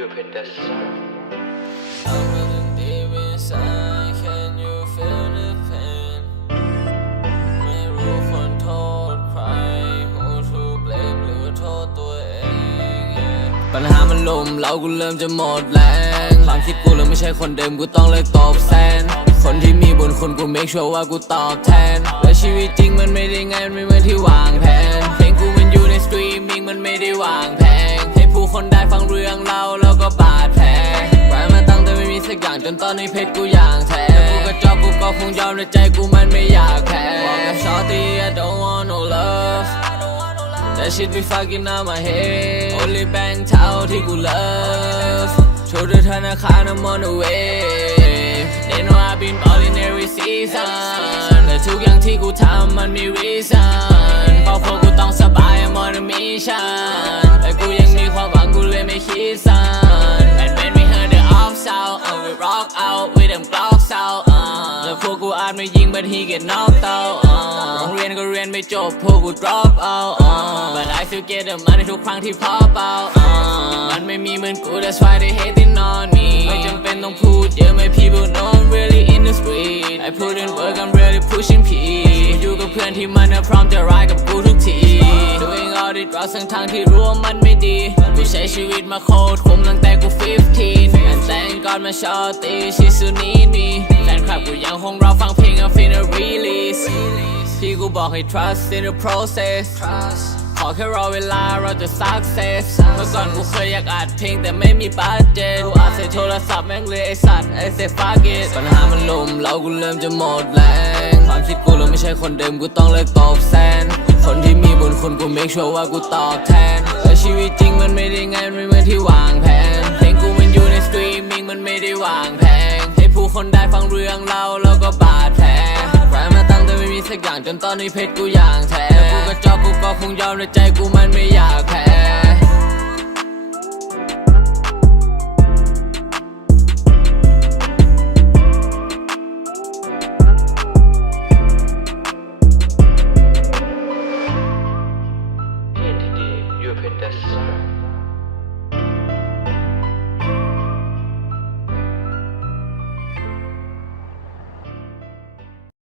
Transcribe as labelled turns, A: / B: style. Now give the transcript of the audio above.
A: you hit the sun
B: I'm in deep inside Can you feel the pain ไม่รู้ควรโทษใคร Who to blame หรือโทษตัวเองปัญหามันลุมเรากูเริ่มจะหมดแรงความคิดกูเริ่มไม่ใช่คนเดิมกูต้องเลิกตอบแทนคนที่มีบุญคุณกู make sure ว่ากูตอบแทน และชีวิตจริงมันไม่ได้ง่ายมันไม่เหมือนที่วางแผน อย่างจนตอนนี้เพชรกูอย่างแท้กูกระจอกกูก็คงยอมในใจกูมันไม่อยากแพ้บอกกับชอตี้ I don't want no love That shit be fucking out my head Only bank เท่าที่กู love โชว์ด้วยธนาคาร I'm on the way They know I've been ballin' every season และทุกอย่างที่กูทำมันมี reason เพราะพวกกูต้องสบาย I'm on a mission แต่กู out with them glocks out uh, แล้วพวกกูอาจไม่ยิง but he get knocked out โรงเรียนก็เรียนไม่จบพวกกู drop out uh, but I still get the money ทุกครั้งที่ pop out uh, มันไม่มีเหมือนกู that's why they hating on me ไม่จำเป็นต้องพูดเยอะไม่ people know I'm really in the street I put in work I'm really pushing P อยู่กับเพื่อนที่ มันพร้อมจะร้ายกับกูทุกที doing all the drugs ทั้งทางที่รู้ว่ามันไม่ดี กูใช้ชีวิตมาโคตรคุ้มตั้งแต่กู 15 and thank God มาชอตี she still need me แฟนคลับกูยังคงรอฟังเพลง I'm finna release พี่กูบอกให้ trust in the process ขอแค่รอเวลาเราจะ success เมื่อก่อนกูเคยอยากอัดเพลงแต่ไม่มีบัตเจ็ตกูอัดใส่โทรศัพท์แม่งเลยไอสัตว์ไอเซ fuck it ปัญหามันลุมเรากูเริ่มจะหมดแรง ความคิดกูเริ่มไม่ใช่คนเดิมกูต้องเลิกตอบแทนคนที่มีบุญคุณกู make sure ว่ากูตอบแทนแต่ชีวิตจริงมันไม่ได้ง่ายมันไม่เหมือนที่วางแผนเพลงกูมันอยู่ในสตรีมมิ่งมันไม่ได้วางแผงให้ผู้คนได้ฟังเรื่องเราแล้วก็บาดแผลแปมาตั้งแต่ไม่มีสักอย่างจนตอนนี้เพชรกูอย่างแท้กูกระจอกกูก็คงยอมในใจกูมันไม่อยากแพ้ stupid this.